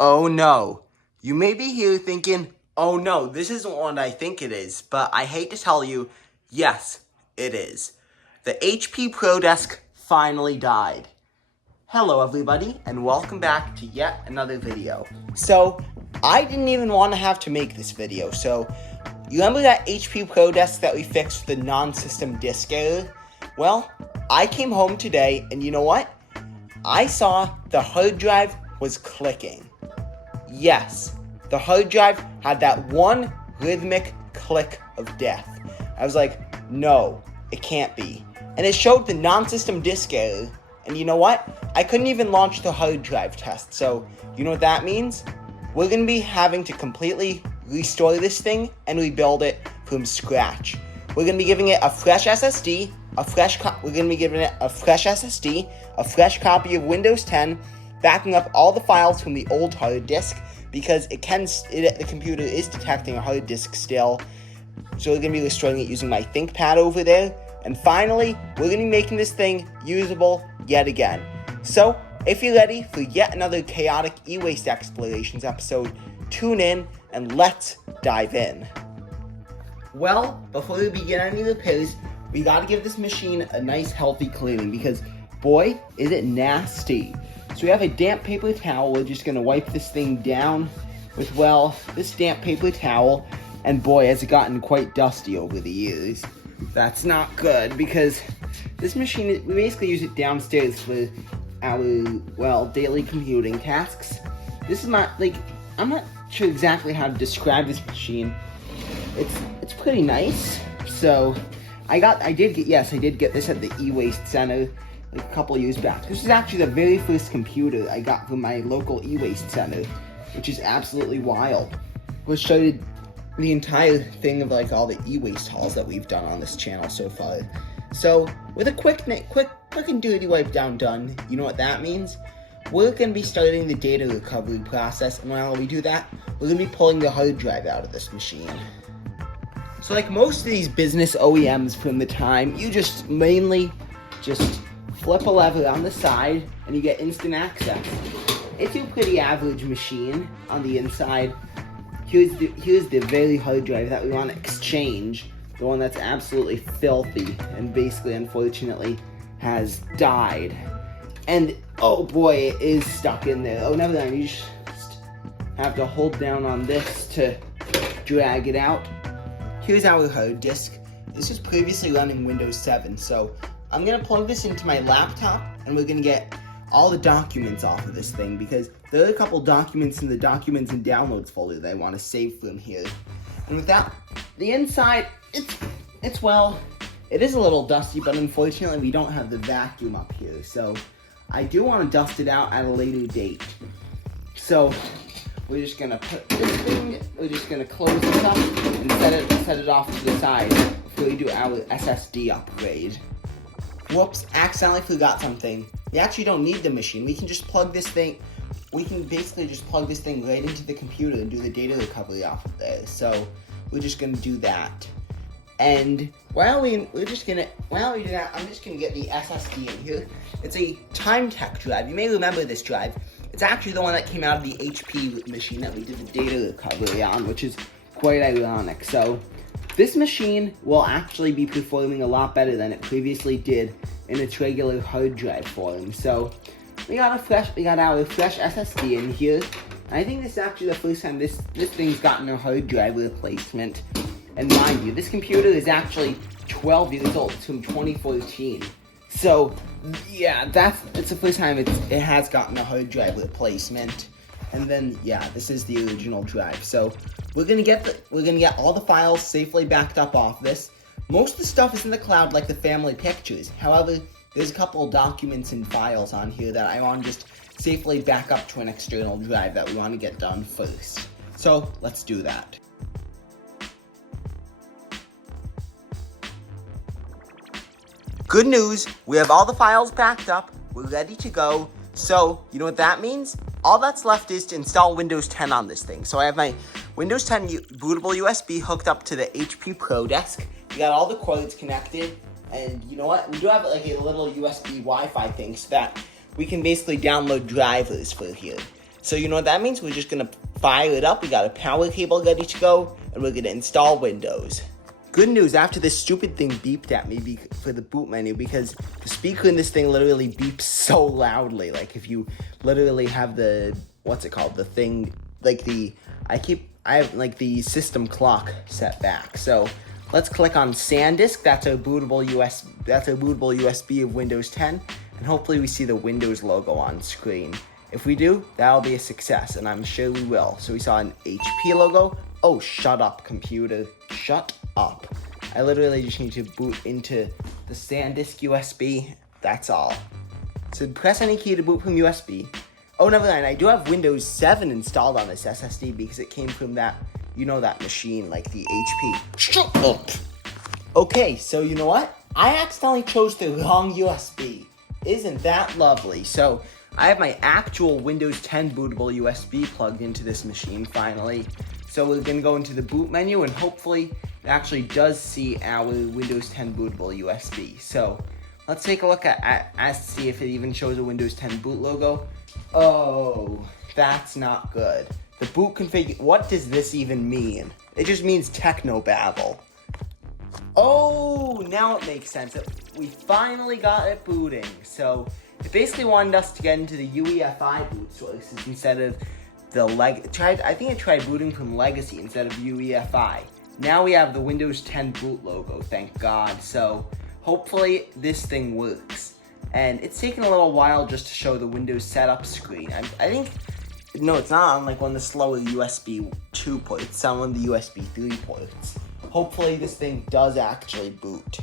Oh no. You may be here thinking, oh no, this isn't what I think it is, but I hate to tell you, yes, it is. The HP ProDesk finally died. Hello everybody, and welcome back to yet another video. So, I didn't even want to have to make this video, so, you remember that HP ProDesk that we fixed the non-system disk error? Well, I came home today, and you know what? I saw the hard drive was clicking. Yes, the hard drive had that one rhythmic click of death. I was like, no, it can't be. And it showed the non-system disk error. And you know what? I couldn't even launch the hard drive test. So, you know what that means? We're going to be having to completely restore this thing and rebuild it from scratch. We're going to be giving it a fresh SSD, a fresh copy of Windows 10, backing up all the files from the old hard disk, because the computer is detecting a hard disk still. So we're going to be restoring it using my ThinkPad over there. And finally, we're going to be making this thing usable yet again. So, if you're ready for yet another chaotic e-waste explorations episode, tune in and let's dive in. Well, before we begin any repairs, we gotta give this machine a nice healthy cleaning because, boy, is it nasty. So we have a damp paper towel. We're just gonna wipe this thing down with, well, this damp paper towel. And boy, has it gotten quite dusty over the years. That's not good because this machine, we basically use it downstairs for our, well, daily computing tasks. This is not, I'm not sure exactly how to describe this machine. It's pretty nice. So, I did get this at the e-waste center a couple years back. This is actually the very first computer I got from my local e-waste center, which is absolutely wild. Which showed the entire thing of all the e-waste hauls that we've done on this channel so far. So, with a quick and dirty wipe down done, you know what that means? We're going to be starting the data recovery process, and while we do that, we're going to be pulling the hard drive out of this machine. So like most of these business OEMs from the time, you just mainly flip a lever on the side and you get instant access. It's a pretty average machine on the inside. Here's the very hard drive that we want to exchange, the one that's absolutely filthy and basically, unfortunately, has died. And oh boy, it is stuck in there. Oh, never mind, you just have to hold down on this to drag it out. Here's our hard disk. This was previously running Windows 7, so I'm going to plug this into my laptop, and we're going to get all the documents off of this thing, because there are a couple documents in the Documents and Downloads folder that I want to save from here. And with that, the inside, well, it is a little dusty, but unfortunately we don't have the vacuum up here, so I do want to dust it out at a later date. So, we're just going to put this thing, we're just going to close this up and set it off to the side before we do our SSD upgrade. Whoops, accidentally forgot something. We actually don't need the machine. We can just plug this thing, we can basically just plug this thing right into the computer and do the data recovery off of there. So, we're just going to do that. And while we do that, I'm just going to get the SSD in here. It's a TimeTech drive. You may remember this drive. It's actually the one that came out of the HP machine that we did the data recovery on, which is quite ironic. So, this machine will actually be performing a lot better than it previously did in its regular hard drive form. So, we got our fresh SSD in here. I think this is actually the first time this thing's gotten a hard drive replacement. And mind you, this computer is actually 12 years old. It's from 2014. So, yeah, it's the first time it has gotten a hard drive replacement. And then, yeah, this is the original drive. So, we're gonna get all the files safely backed up off this. Most of the stuff is in the cloud, like the family pictures. However, there's a couple of documents and files on here that I want to just safely back up to an external drive that we want to get done first. So, let's do that. Good news, we have all the files backed up, we're ready to go. So, you know what that means? All that's left is to install Windows 10 on this thing. So I have my Windows 10 bootable USB hooked up to the HP ProDesk. We got all the cords connected, and you know what? We do have a little USB Wi-Fi thing so that we can basically download drivers for here. So you know what that means? We're just gonna fire it up. We got a power cable ready to go, and we're gonna install Windows. Good news, after this stupid thing beeped at me for the boot menu, because the speaker in this thing literally beeps so loudly. Like if you literally have the, what's it called? The thing, like I have like the system clock set back. So let's click on SanDisk. That's our bootable USB of Windows 10. And hopefully we see the Windows logo on screen. If we do, that'll be a success, and I'm sure we will. So we saw an HP logo. Oh, shut up, computer. Shut up. I literally just need to boot into the SanDisk USB. That's all. So press any key to boot from USB. Oh, never mind. I do have Windows 7 installed on this SSD because it came from that, you know, that machine, like the HP. Shut up. Okay, so you know what? I accidentally chose the wrong USB. Isn't that lovely? So I have my actual Windows 10 bootable USB plugged into this machine finally. So we're going to go into the boot menu, and hopefully it actually does see our Windows 10 bootable USB. So let's take a look at see if it even shows a Windows 10 boot logo. Oh, that's not good. The boot config, what does this even mean? It just means technobabble. Oh, now it makes sense. We finally got it booting. So it basically wanted us to get into the UEFI boot sources instead of I think it tried booting from Legacy instead of UEFI. Now we have the Windows 10 boot logo, thank God. So hopefully this thing works. And it's taken a little while just to show the Windows setup screen. I think, no, it's not on like one of the slower USB 2 ports. It's on one of the USB 3 ports. Hopefully this thing does actually boot.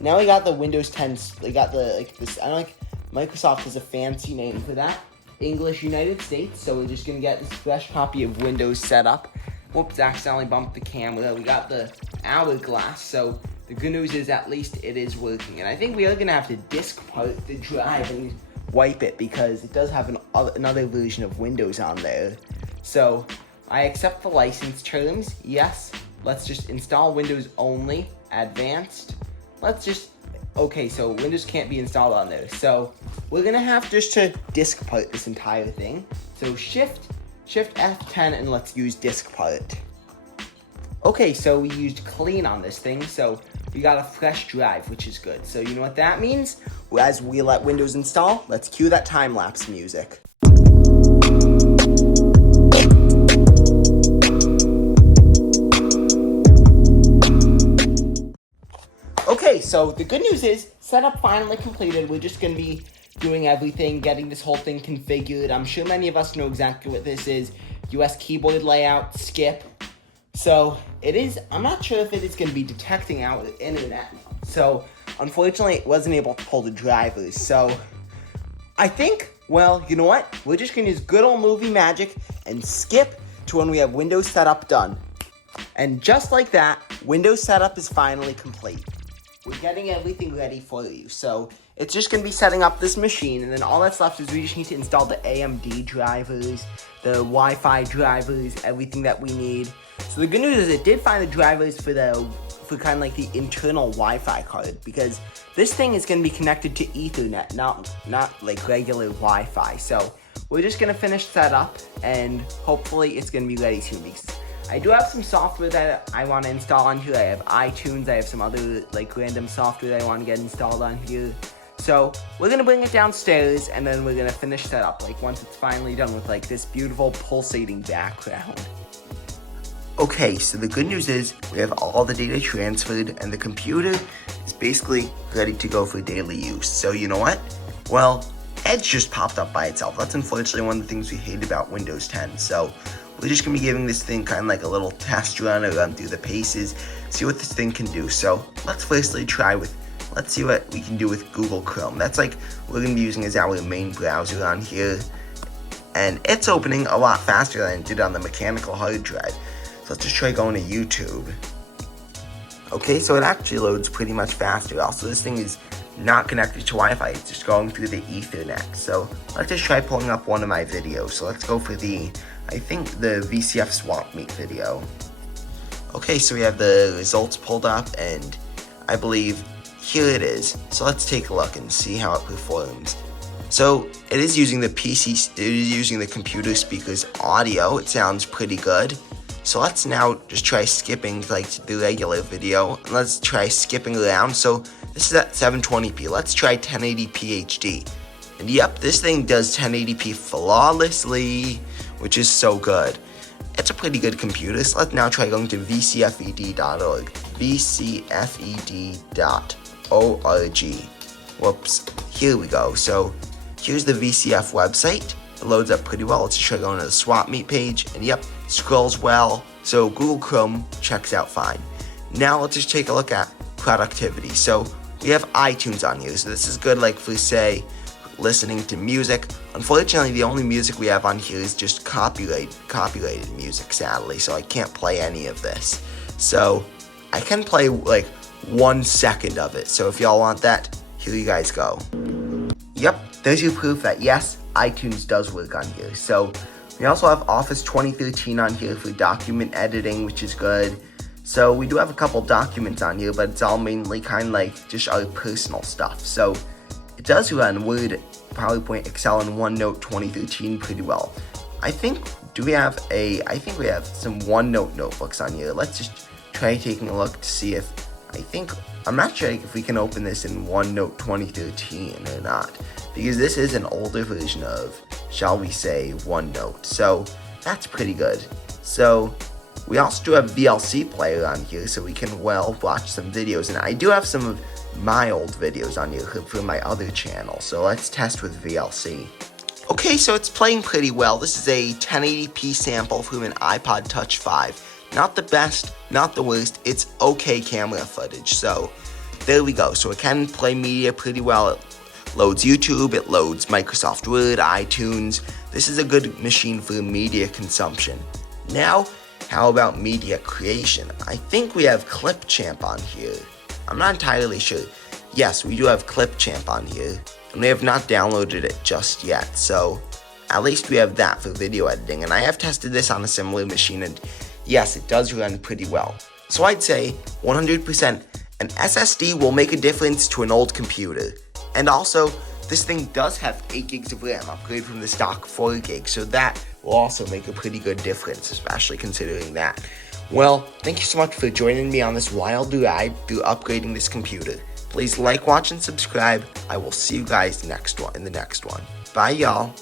Now we got the Windows 10, we got the, like this, I don't like, Microsoft has a fancy name for that. English United States, so we're just gonna get this fresh copy of Windows set up. Whoops, accidentally bumped the camera. We got the hourglass, so the good news is at least it is working. And I think we are gonna have to disk part the drive and wipe it because it does have another version of Windows on there. So I accept the license terms, yes. Let's just install Windows only, advanced. Okay, so Windows can't be installed on there. So we're gonna have just to disk part this entire thing. So Shift F10 and let's use disk part. Okay, so we used clean on this thing, so we got a fresh drive, which is good. So you know what that means? As we let Windows install, let's cue that time-lapse music. Okay, so the good news is, setup finally completed. We're just going to be doing everything, getting this whole thing configured. I'm sure many of us know exactly what this is. US keyboard layout, skip. So it is, I'm not sure if it is going to be detecting our internet. So unfortunately, it wasn't able to pull the drivers. So I think, well, you know what? We're just going to use good old movie magic and skip to when we have Windows setup done. And just like that, Windows setup is finally complete. We're getting everything ready for you. So it's just going to be setting up this machine, and then all that's left is we just need to install the AMD drivers, the Wi-Fi drivers, everything that we need. So the good news is it did find the drivers for kind of like the internal Wi-Fi card, because this thing is going to be connected to Ethernet, not like regular Wi-Fi. So we're just going to finish setup, and hopefully it's going to be ready soon, because I do have some software that I want to install on here. I have iTunes, I have some other like random software that I want to get installed on here. So we're going to bring it downstairs, and then we're going to finish setup, like once it's finally done with like this beautiful pulsating background. Okay, so the good news is we have all the data transferred, and the computer is basically ready to go for daily use. So you know what? Well, Edge just popped up by itself. That's unfortunately one of the things we hate about Windows 10. So we're just going to be giving this thing kind of like a little test run, or run through the paces, see what this thing can do. So let's firstly let's see what we can do with Google Chrome. That's like we're going to be using as our main browser on here. And it's opening a lot faster than it did on the mechanical hard drive. So let's just try going to YouTube. Okay, so it actually loads pretty much faster. Also, this thing is not connected to Wi-Fi. It's just going through the Ethernet. So let's just try pulling up one of my videos. So let's go for I think the VCF Swamp Meat video. Okay, so we have the results pulled up, and I believe here it is. So let's take a look and see how it performs. So it is using the computer speaker's audio. It sounds pretty good. So let's now just try skipping like the regular video, and let's try skipping around. So this is at 720p. Let's try 1080p HD. And yep, this thing does 1080p flawlessly, which is so good. It's a pretty good computer. So let's now try going to vcfed.org. vcfed.org. Whoops. Here we go. So here's the VCF website. It loads up pretty well. Let's try going to the swap meet page. And yep, scrolls well. So Google Chrome checks out fine. Now let's just take a look at productivity. So we have iTunes on here. So this is good, like for say, listening to music. Unfortunately, the only music we have on here is just copyrighted music, sadly. So I can't play any of this. So I can play like 1 second of it. So if y'all want that, here you guys go. Yep, there's your proof that yes, iTunes does work on here. So we also have Office 2013 on here for document editing, which is good. So we do have a couple documents on here, but it's all mainly kind of like just our personal stuff. So it does run Word, PowerPoint, Excel, and OneNote 2013 pretty well. I think we have some OneNote notebooks on here. Let's just try taking a look to see if, I'm not sure if we can open this in OneNote 2013 or not, because this is an older version of, shall we say, OneNote. So that's pretty good. So we also do have VLC player on here, so we can, well, watch some videos. And I do have some of my old videos on here for my other channel. So let's test with VLC. Okay, so it's playing pretty well. This is a 1080p sample from an iPod Touch 5. Not the best, not the worst. It's okay camera footage. So there we go. So it can play media pretty well. It loads YouTube, it loads Microsoft Word, iTunes. This is a good machine for media consumption. Now, how about media creation? I think we have Clipchamp on here. I'm not entirely sure. Yes, we do have Clipchamp on here, and we have not downloaded it just yet. So at least we have that for video editing, and I have tested this on a similar machine, and yes, it does run pretty well. So I'd say 100% an SSD will make a difference to an old computer. And also, this thing does have 8 gigs of RAM, upgrade from the stock 4 gigs, so that will also make a pretty good difference, especially considering that. Well, thank you so much for joining me on this wild ride through upgrading this computer. Please like, watch, and subscribe. I will see you guys in the next one. Bye, y'all.